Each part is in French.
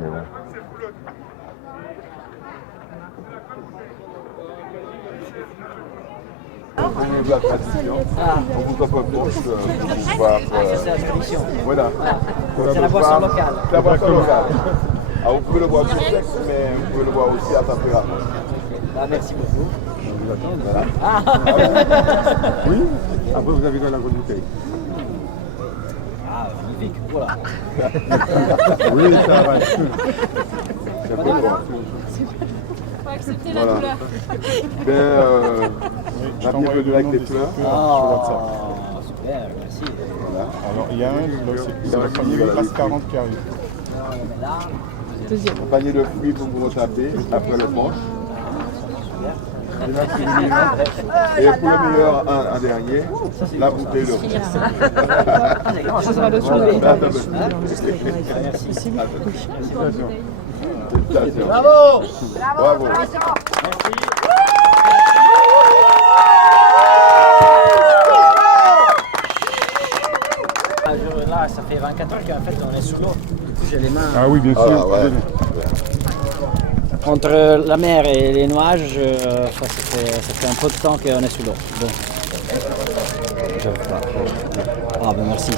mais bon. De la tradition, on vous offre pour pouvoir. C'est la tradition. Voilà. C'est la boisson locale. C'est la boisson locale. Alors vous pouvez le boire sous sec, mais vous pouvez le boire aussi à température. Ah, merci beaucoup. Voilà. Oui. Après, vous avez quoi la grande bouteille? Ah, magnifique. Voilà. Oui, ça va. C'est bon. Faut accepter la Voilà. douleur. Ben, la bienvenue avec les fleurs. Oh, super, merci. Alors, il y a un, c'est le premier passe 40 qui arrive. Mais là, Un panier de fruits pour vous retaper après le punch. Et pour le meilleur, un dernier, la bouteille de rouge. ça va le soulever. Félicitations. Bravo! Bravo. Là, ça fait 24 heures qu'en fait on est sous l'eau. J'ai les mains. Ah oui, bien sûr. Ah ouais. Entre la mer et les nuages, ça fait un peu de temps qu'on est sous l'eau. Bon. Ah ben merci.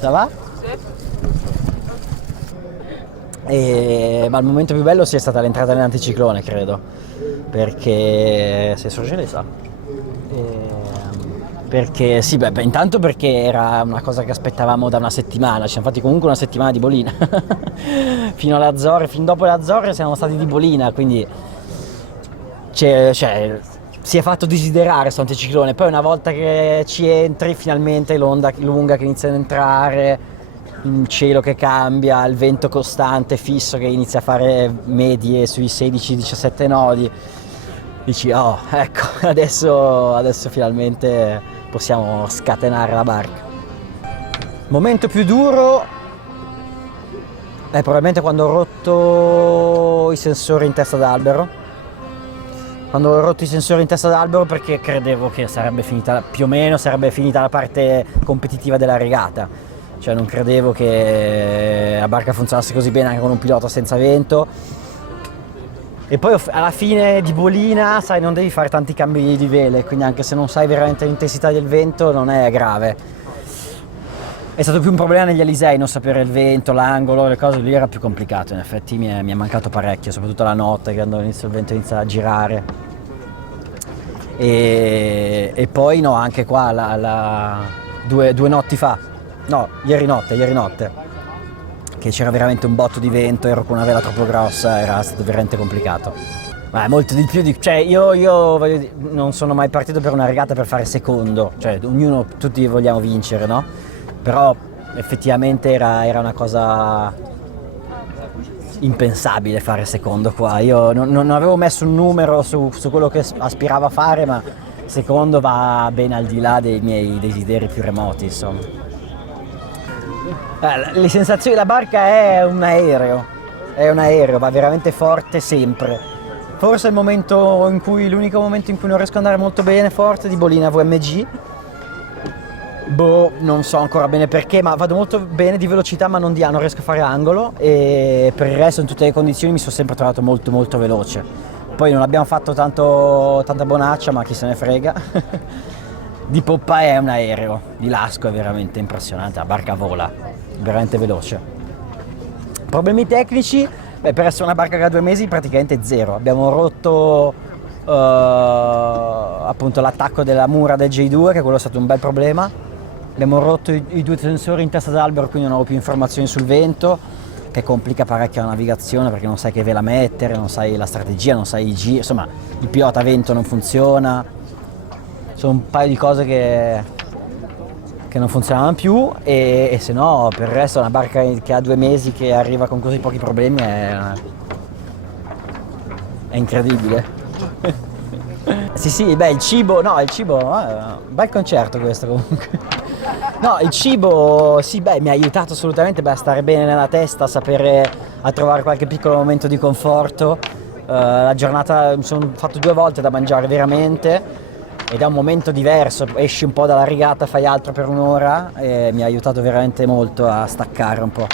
Ça va? E, ma il momento più bello sia stata l'entrata nell'anticiclone, credo, perché sei sorgele sa. Perché sì, beh, intanto perché era una cosa che aspettavamo da una settimana, ci siamo fatti comunque una settimana di bolina. Fino alle Azzorre, fin dopo le Azzorre siamo stati di bolina, quindi si è fatto desiderare questo anticiclone. Poi una volta che ci entri, finalmente l'onda lunga che inizia ad entrare, il cielo che cambia, il vento costante, fisso che inizia a fare medie sui 16-17 nodi, dici oh, ecco, adesso finalmente possiamo scatenare la barca. Momento più duro è probabilmente quando ho rotto i sensori in testa d'albero. Quando ho rotto i sensori in testa d'albero, perché credevo che sarebbe finita, più o meno sarebbe finita la parte competitiva della regata. Cioè non credevo che la barca funzionasse così bene anche con un pilota senza vento. E poi alla fine di bolina, sai, non devi fare tanti cambi di vele, quindi anche se non sai veramente l'intensità del vento non è grave. È stato più un problema negli Alisei, non sapere il vento, l'angolo, le cose lì era più complicato. In effetti mi è mancato parecchio, soprattutto la notte, quando il vento inizia a girare. E poi no, anche qua due notti fa, no, ieri notte, che c'era veramente un botto di vento, ero con una vela troppo grossa, era stato veramente complicato. Ma molto di più cioè io voglio dire, non sono mai partito per una regata per fare secondo, cioè tutti vogliamo vincere, no? Però effettivamente era una cosa impensabile fare secondo qua. Io non avevo messo un numero su quello che aspiravo a fare, ma secondo va ben al di là dei miei desideri più remoti, insomma. Le sensazioni, la barca è un aereo, va veramente forte sempre. Forse l'unico momento in cui non riesco ad andare molto bene forte di bolina VMG. Non so ancora bene perché, ma vado molto bene di velocità, ma non riesco a fare angolo, e per il resto in tutte le condizioni mi sono sempre trovato molto molto veloce. Poi non abbiamo fatto tanta bonaccia, ma chi se ne frega. Di poppa è un aereo, di lasco è veramente impressionante, la barca vola, veramente veloce. Problemi tecnici? Per essere una barca che ha 2 mesi praticamente zero. Abbiamo rotto appunto l'attacco della mura del J2, che quello è stato un bel problema. Abbiamo rotto i 2 sensori in testa d'albero, quindi non avevo più informazioni sul vento, che complica parecchio la navigazione perché non sai che vela mettere, non sai la strategia, non sai i giri, insomma il pilota a vento non funziona. Sono un paio di cose che non funzionavano più, e se no per il resto una barca che ha 2 mesi che arriva con così pochi problemi è incredibile. Sì, il cibo, bel concerto questo comunque. No, il cibo, sì, mi ha aiutato assolutamente a stare bene nella testa, a trovare qualche piccolo momento di conforto. La giornata mi sono fatto 2 volte da mangiare veramente, ed è un momento diverso, esci un po' dalla rigata, fai altro per un'ora, e mi ha aiutato veramente molto a staccare un po'.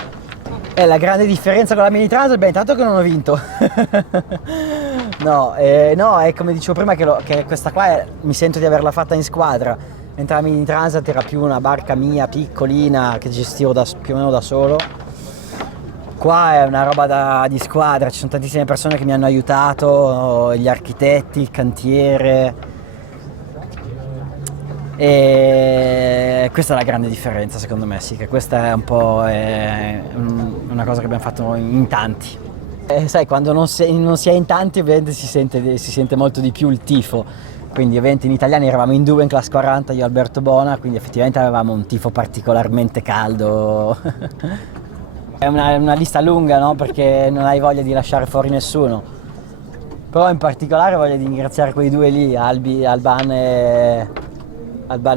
La grande differenza con la Mini Transat, beh, intanto che non ho vinto. No, è come dicevo prima che questa qua mi sento di averla fatta in squadra, mentre la Mini Transat era più una barca mia piccolina che gestivo più o meno da solo. Qua è una roba di squadra, ci sono tantissime persone che mi hanno aiutato, gli architetti, il cantiere. E questa è la grande differenza secondo me, sì, che questa è un po' una cosa che abbiamo fatto in tanti. Sai, quando non si è in tanti ovviamente si sente molto di più il tifo, quindi ovviamente in italiani eravamo in due in classe 40, io e Alberto Bona, quindi effettivamente avevamo un tifo particolarmente caldo. È una lista lunga, no? Perché non hai voglia di lasciare fuori nessuno, però in particolare voglio ringraziare quei due lì, Alban e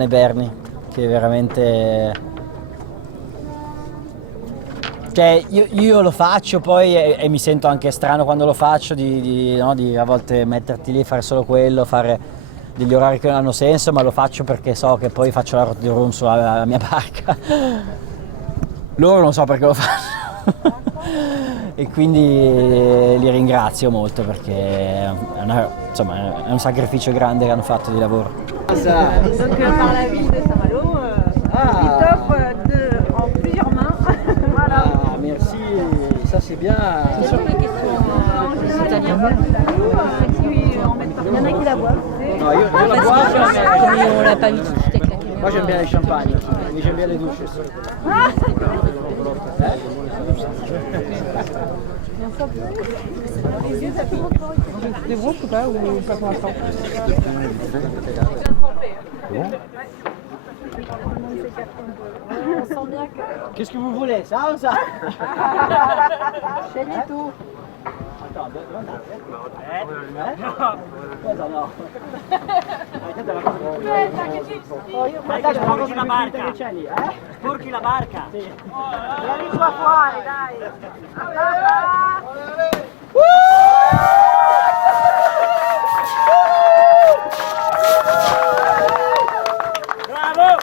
Berni, che veramente, cioè io lo faccio poi e mi sento anche strano quando lo faccio di a volte metterti lì e fare solo quello, fare degli orari che non hanno senso, ma lo faccio perché so che poi faccio la rotta di room sulla mia barca. Loro non so perché lo fanno. E quindi li ringrazio molto perché è un sacrificio grande che hanno fatto di lavoro. Donc par la ville de Saint-Malo, il t'offre en plusieurs mains. Voilà. Ah, merci, ça c'est bien. C'est sûr que c'est-à-dire il y en a qui la boivent. No, io la bois, Comme on l'a pas vu tout de suite avec la caméra. moi j'aime bien les champagnes, mais j'aime bien les douches. Des gros ou pas pour l'instant? On sent bien que Qu'est-ce que vous voulez, ça ou ça? c'est du tout. Attends, cosa no? Sporchi la barca! Sporchi la barca! Vieni qua fuori, dai. Bravo!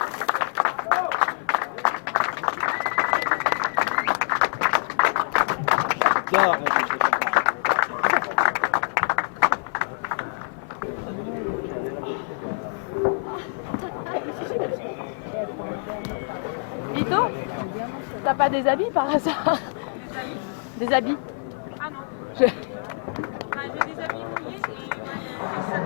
Vito, t'as pas des habits par hasard? Des habits? Ah non. Je- Ah, j'ai des amis mouillés et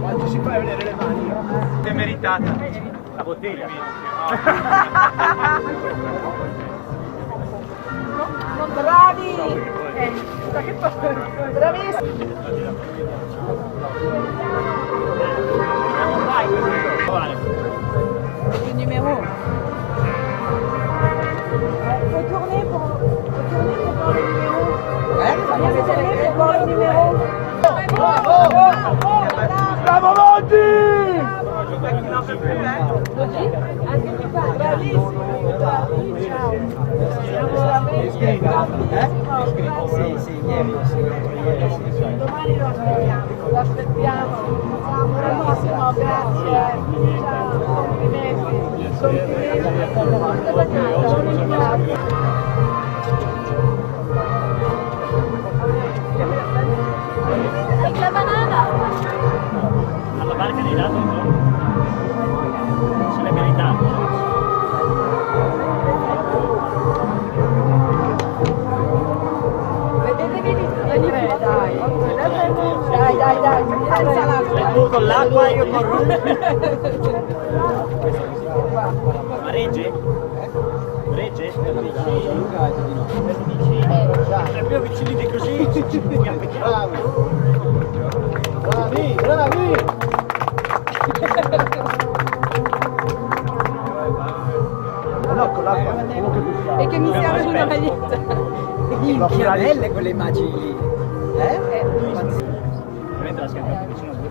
Quando si fa vedere le mani, è meritata la bottiglia. Bravi! Bravissimi! Le numéro. Faut tourner pour voir le numéro. Ouais, Viens vous tourner pour voir le numéro. Bravo Monti! Domani lo aspettiamo. Al prossimo, grazie. Ciao, complimenti. Avec la banane? alla barca dei dati, no? Se l'è meritato. Tu con l'acqua io corro. Ma regge? Regge? È più vicini di così, ci appicchiamo. Bravi, bravi! No, con l'acqua, quello che tu fai. E che mi serve una maglietta. Minchia, belle quelle immagini lì. Ovviamente la scagliata vicino a due.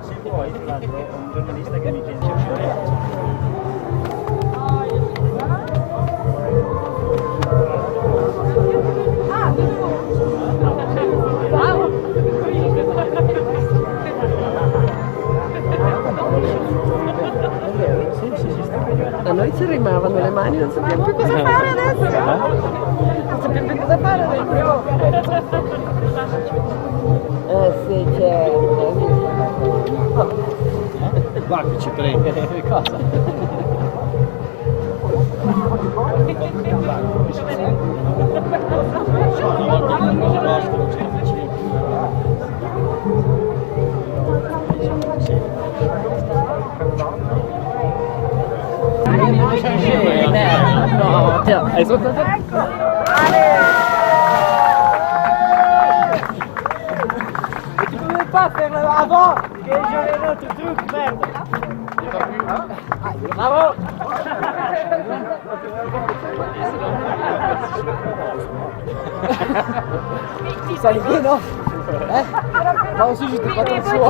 Se vuoi, tra l'altro, ho un giornalista che mi chiede se uscire. Poi ci rimavano le mani, non sappiamo più cosa fare adesso. Non sappiamo più cosa fare adesso. Sì, certo. Guarda che ci prende. Cosa? No, tiens, elles sont tu peux même pas faire avant que je les note tout, merde. Bravo. Ça allait bien, non? Moi aussi j'étais pas trop sûr.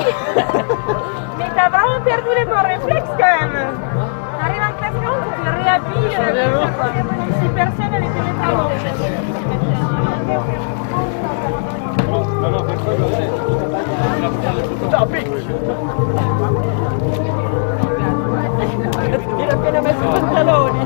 Mais t'as vraiment perdu les bons réflexes quand même. T'arrives en question, tu te réhabilles. Si personne avec les talons. Era appena messo i pantaloni.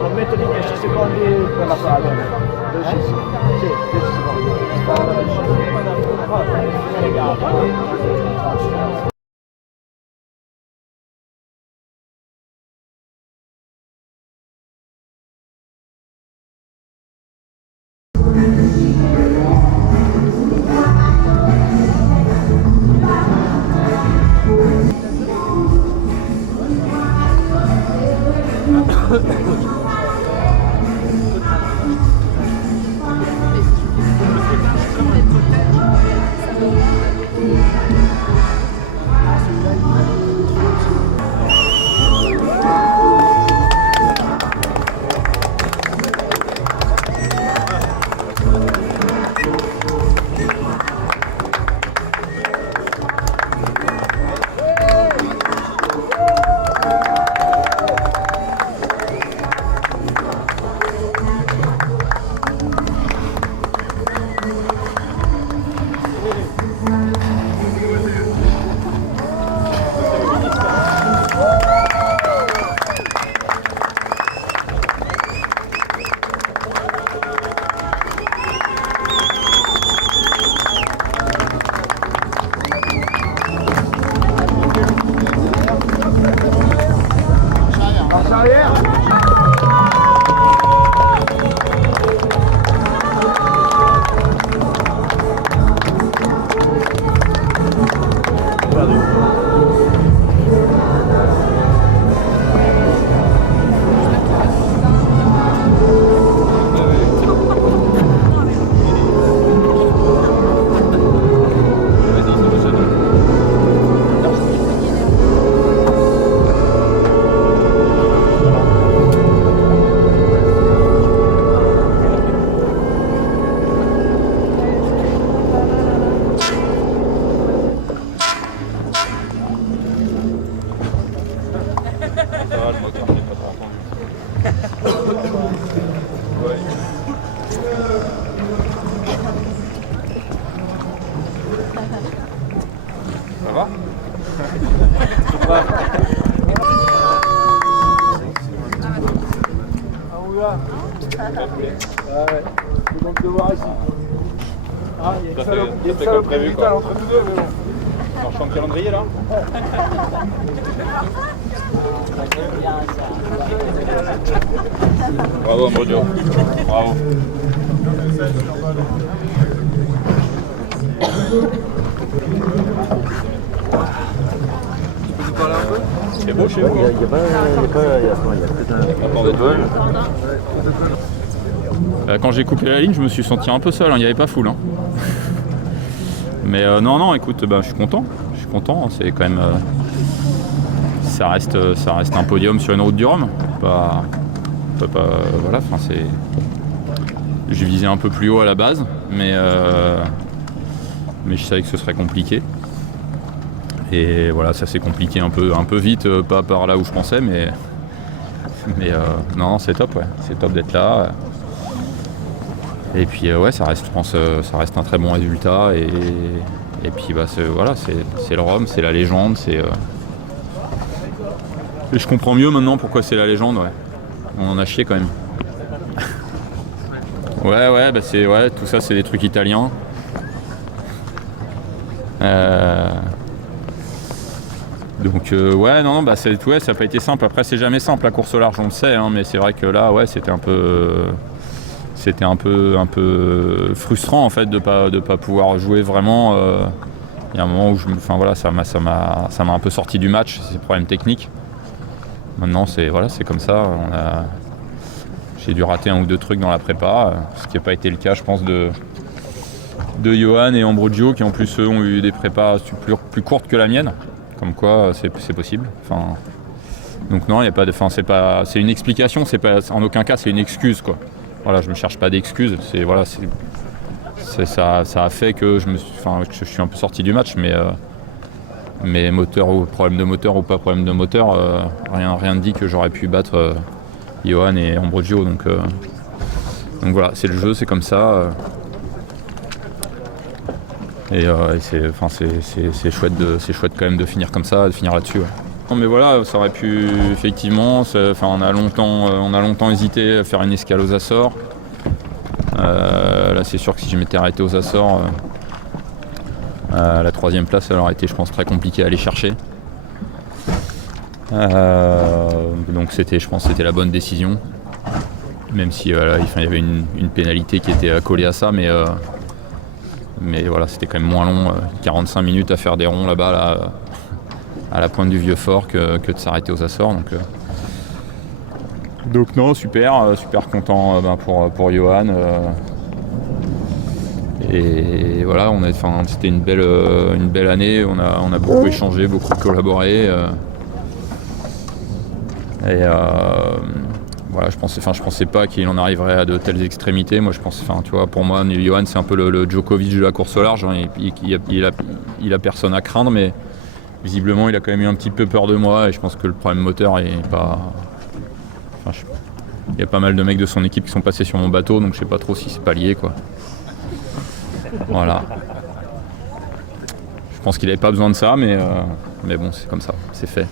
Commetto di 10 secondi per la strada. 10 secondi. Sì, 10 secondi. Ça va? Donc de voir ici. Ah, il y a une comme saloperie prévu, vitale quoi. entre nous deux, mais bon. On change le calendrier là? Bravo Ambrodio. Bravo. C'est beau chez vous? Quand j'ai coupé la ligne, je me suis senti un peu seul, il n'y avait pas foule. Mais non, écoute, je suis content. C'est quand même. Ça reste un podium sur une route du Rhum. Voilà, j'ai visé un peu plus haut à la base, mais je savais que ce serait compliqué. Et voilà, ça s'est compliqué un peu vite, pas par là où je pensais, mais non, c'est top, ouais. C'est top d'être là. Et puis ouais, ça reste, je pense, ça reste un très bon résultat. Et puis bah, c'est le Rhum, c'est la légende. Et je comprends mieux maintenant pourquoi c'est la légende. Ouais. On en a chié quand même. Ouais, bah tout ça c'est des trucs italiens. Donc ouais, non, bah ça n'a pas été simple. Après, c'est jamais simple la course au large, on le sait, hein, mais c'est vrai que là, ouais, c'était un peu frustrant en fait de pas pouvoir jouer vraiment. Il y a un moment où ça m'a un peu sorti du match, c'est des problèmes techniques. Maintenant, c'est comme ça. J'ai dû rater un ou deux trucs dans la prépa, ce qui n'a pas été le cas, je pense, de Johan et Ambrogio, qui en plus eux ont eu des prépas plus courtes que la mienne. Comme quoi, c'est possible. Enfin, donc non, il y a pas de. Enfin, c'est une explication. C'est pas en aucun cas c'est une excuse quoi. Voilà, je me cherche pas d'excuses. Ça a fait que je suis un peu sorti du match, mais moteur ou problème de moteur ou pas problème de moteur, rien ne dit que j'aurais pu battre Johan et Ambrogio. Donc voilà, c'est le jeu, c'est comme ça. Et c'est chouette quand même de finir comme ça, de finir là-dessus. Ouais. Non, mais voilà, ça aurait pu effectivement. On a longtemps hésité à faire une escale aux Açores. Là, c'est sûr que si je m'étais arrêté aux Açores, la 3e place, elle aurait été, je pense, très compliquée à aller chercher. Donc je pense que c'était la bonne décision. Même si il y avait une pénalité qui était collée à ça, mais voilà, c'était quand même moins long, 45 minutes à faire des ronds là-bas à la pointe du Vieux-Fort que de s'arrêter aux Açores. Donc non, super content pour Johan. Et voilà, c'était une belle année, on a beaucoup échangé, beaucoup collaboré. Voilà, je pensais pas qu'il en arriverait à de telles extrémités. Moi, pour moi, Johan, c'est un peu le Djokovic de la course au large. Hein. Il a personne à craindre, mais visiblement, il a quand même eu un petit peu peur de moi. Et je pense que le problème moteur est pas. Il y a pas mal de mecs de son équipe qui sont passés sur mon bateau, donc je sais pas trop si c'est pas lié, quoi. Voilà. Je pense qu'il avait pas besoin de ça, mais bon, c'est comme ça, c'est fait.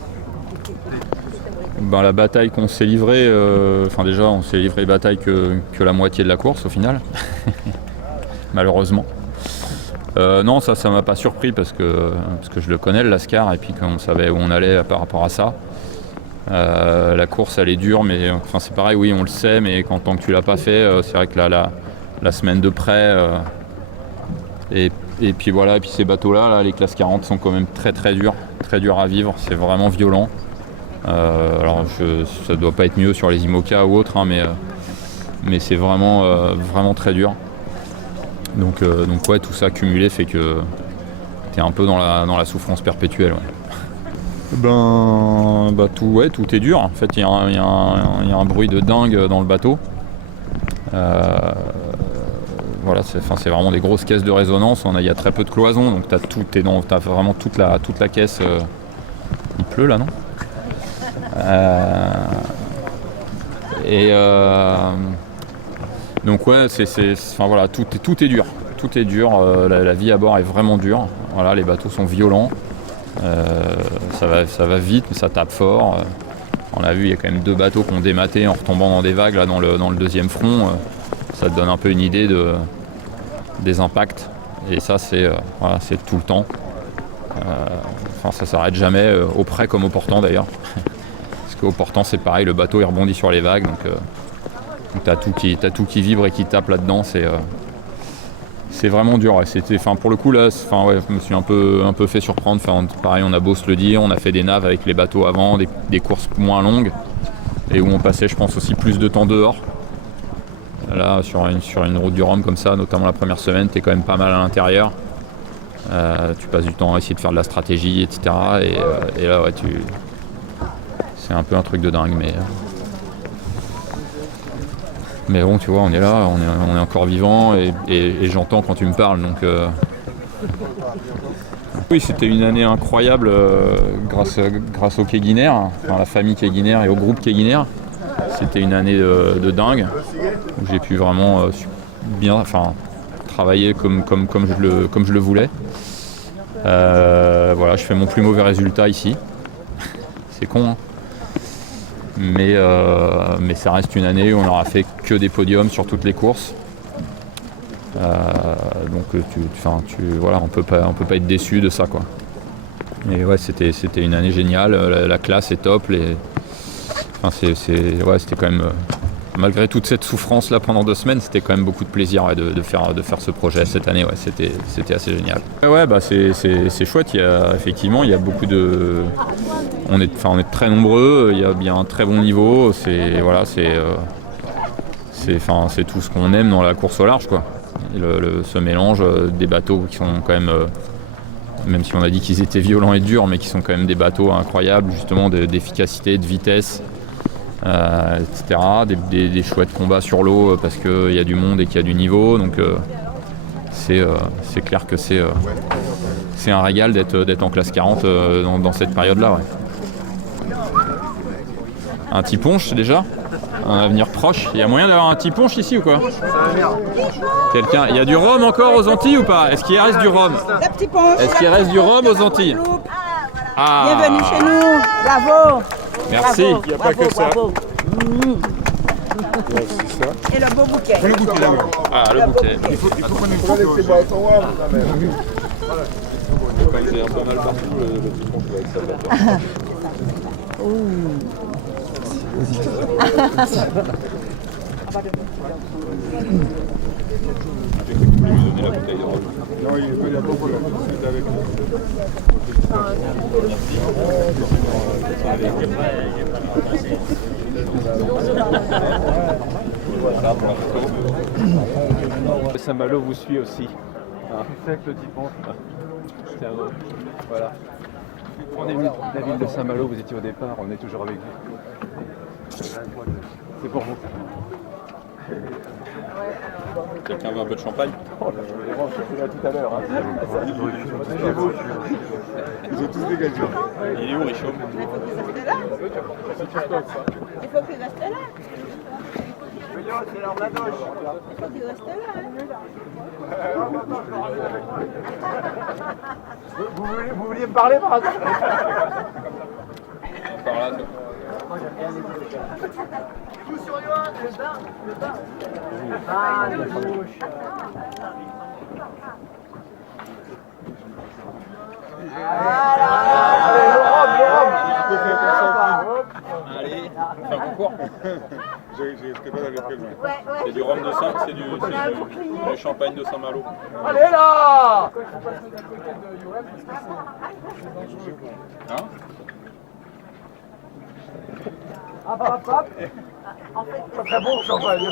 La bataille qu'on s'est livrée, déjà on s'est livré bataille que la moitié de la course au final, malheureusement. Non, ça m'a pas surpris parce que je le connais le Lascar et puis qu'on savait où on allait par rapport à ça. La course elle est dure, mais c'est pareil, oui on le sait, mais tant que tu l'as pas fait, c'est vrai que la semaine de près et puis voilà, et puis ces bateaux-là, les classes 40 sont quand même très durs à vivre, c'est vraiment violent. Alors ça doit pas être mieux sur les IMOCA ou autres, hein, mais c'est vraiment très dur. Donc ouais, tout ça cumulé fait que t'es un peu dans la souffrance perpétuelle. Ouais. Tout est dur. En fait, il y a un bruit de dingue dans le bateau. Voilà, c'est vraiment des grosses caisses de résonance. Il y a très peu de cloisons, donc t'as vraiment toute la caisse. Il pleut là, non? Donc ouais, tout est dur. La vie à bord est vraiment dure. Voilà, les bateaux sont violents. Ça va vite, mais ça tape fort. On a vu, il y a quand même 2 bateaux qui ont dématé en retombant dans des vagues là dans le deuxième front. Ça te donne un peu une idée des impacts. Et ça, c'est tout le temps. Ça s'arrête jamais, au près comme au portant d'ailleurs. Au portant c'est pareil, le bateau il rebondit sur les vagues, donc t'as tout qui vibre et qui tape là-dedans, c'est vraiment dur. Et pour le coup là, je me suis un peu fait surprendre. Pareil, on a beau se le dire, on a fait des naves avec les bateaux avant, des courses moins longues et où on passait, je pense, aussi plus de temps dehors. Là sur une route du Rhum comme ça, notamment la première semaine, t'es quand même pas mal à l'intérieur. Tu passes du temps à essayer de faire de la stratégie, etc. Et là ouais, c'est un peu un truc de dingue, mais bon, tu vois, on est là, on est encore vivant et j'entends quand tu me parles, donc oui, c'était une année incroyable grâce au Quai Guinaire, à la famille Quai Guinaire et au groupe Quai Guinaire. C'était une année de dingue où j'ai pu vraiment bien, enfin travailler comme je le voulais. Voilà, je fais mon plus mauvais résultat ici. C'est con, hein. Mais ça reste une année où on n'aura fait que des podiums sur toutes les courses. Donc voilà, on peut pas être déçu de ça, quoi. Et ouais, c'était une année géniale. La classe est top. C'était quand même, malgré toute cette souffrance là pendant 2 semaines, c'était quand même beaucoup de plaisir, ouais, de faire ce projet cette année. Ouais, c'était assez génial. Ouais, bah c'est chouette. Effectivement, il y a beaucoup de, on est très nombreux. Il y a bien un très bon niveau. C'est tout ce qu'on aime dans la course au large, quoi. Et ce mélange des bateaux qui sont quand même si on a dit qu'ils étaient violents et durs, mais qui sont quand même des bateaux incroyables, justement, d'efficacité, de vitesse, etc. Des chouettes combats sur l'eau parce qu'il y a du monde et qu'il y a du niveau. Donc c'est clair que c'est un régal d'être en classe 40 dans cette période-là. Ouais. Un petit punch déjà, un avenir proche. Il y a moyen d'avoir un petit punch ici ou quoi? Quelqu'un, il y a du rhum encore aux Antilles ou pas? Est-ce qu'il reste du rhum? Est-ce qu'il reste du rhum aux Antilles? Ah. Bienvenue chez nous, bravo. Merci. Bravo, Il n'y a pas que ça. bravo. C'est ça. Et le beau bouquet. Faut le goûter là. Ah, le bouquet. Il faut qu'on ait On va laisser boire ton rhum, quand même. Quand il est un peu mal partout, le petit punch va être ça. Non, il y a beaucoup là. C'est avec nous. Saint-Malo vous suit aussi. Avec le dimanche. Voilà. On est venu de la ville de Saint-Malo, vous étiez au départ, on est toujours avec vous. C'est pour vous. Quelqu'un veut un peu de champagne? Je suis là tout à l'heure. Ils ont tous dégagé. Il est où, Richaud? Il faut qu'il reste là. C'est l'heure de la gauche. Il faut qu'il reste là. Vous vouliez me parler par hasard? Par là, toi. Ah, la bouche. Allez, on fait un concours. J'ai préparé avec très loin. C'est du rhum de Saint, c'est du champagne de Saint-Malo. Allez là! Hein? Hop. Pas très bon le champagne.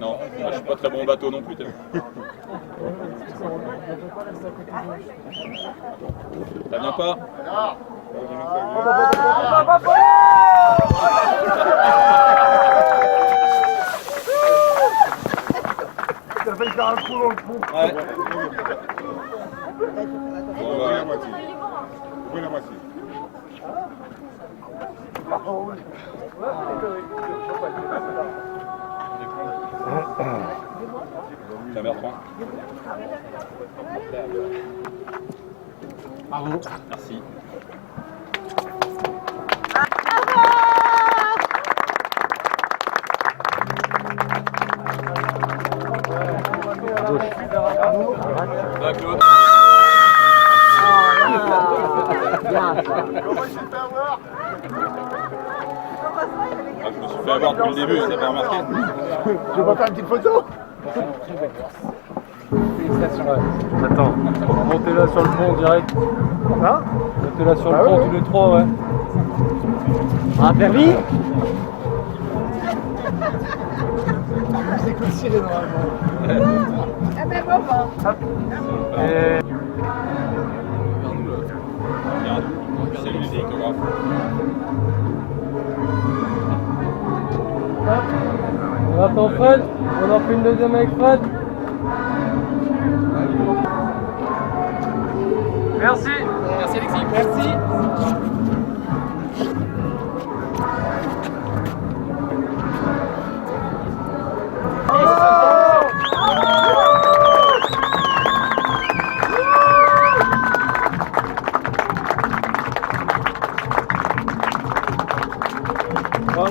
Non, moi, je suis pas très bon au bateau non plus. Ça vient pas? Ça fait faire un trou dans le pont. Ouais. Vous pouvez la moitié. Vous pouvez la moitié. La mer 3. Bravo. Merci. Va, Claude. Je me suis fait avoir depuis le début, t'as pas remarqué? Je vais pas faire une petite photo. Attends, montez là sur le pont direct. Hein? Montez là sur le pont tous les trois, ouais. Ah, permis? C'est que le ciré normalement. Eh ben bon. Regarde, c'est lui les échographes. On attend Fred, on en fait une deuxième avec Fred. Merci. Merci Alexis. Merci.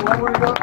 Bravo les gars.